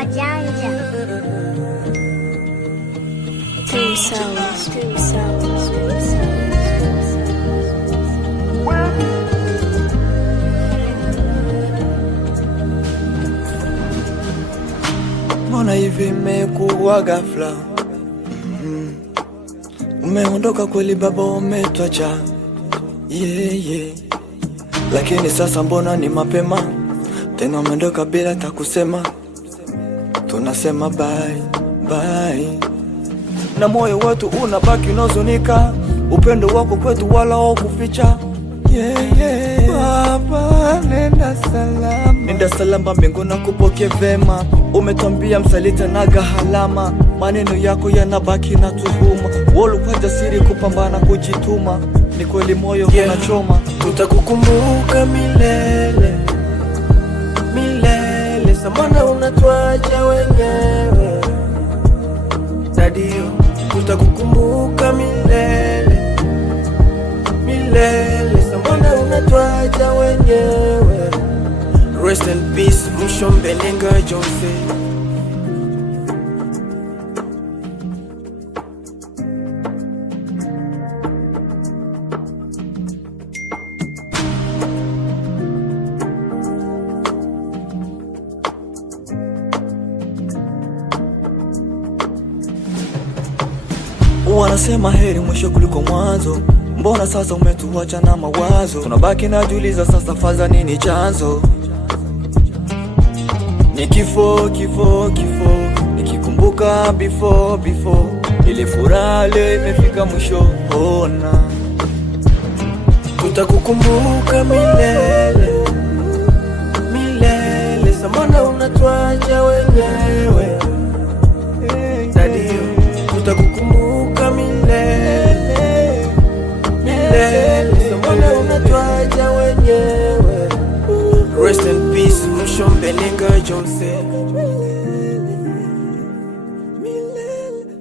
wajanja. Mbona hivi imekuwa ghafla? Umeondoka kweli baba, umetwacha lakini sasa mbona ni mapema tena, umeondoka bila takusema. Tunasema bye bye, na moyo wetu unabaki unazonika, upendo wako kwetu wala wakuficha. Baba nenda salama, nenda salama, mbinguni kupokea vema. Umetwambia msaliti naga halama, maneno yako yanabaki na tuhuma. Wolo kwa jasiri kupambana kujituma, ni kweli moyo unachoma. Tutakukumbuka milele milele, samana unatuacha wenyewe Dadio. Tutakukumbuka milele milele, samana unatuacha wenyewe. Rest in peace Mshombelenga Jose. Wanasema heri mwisho kuliko mwanzo, mbona sasa umetuacha na mawazo? Tunabaki na juliza sasa, faza nini chanzo? Ni kifo kifo kifo, nikikumbuka before ile furaha leo imefika mwisho. Ona tutakukumbuka milele milele, samana unatuacha wenyewe Dadio. Tutakukumbuka milele milele, samana unatuacha wenyewe. Rest in peace Mshombelenga Jose. Milele,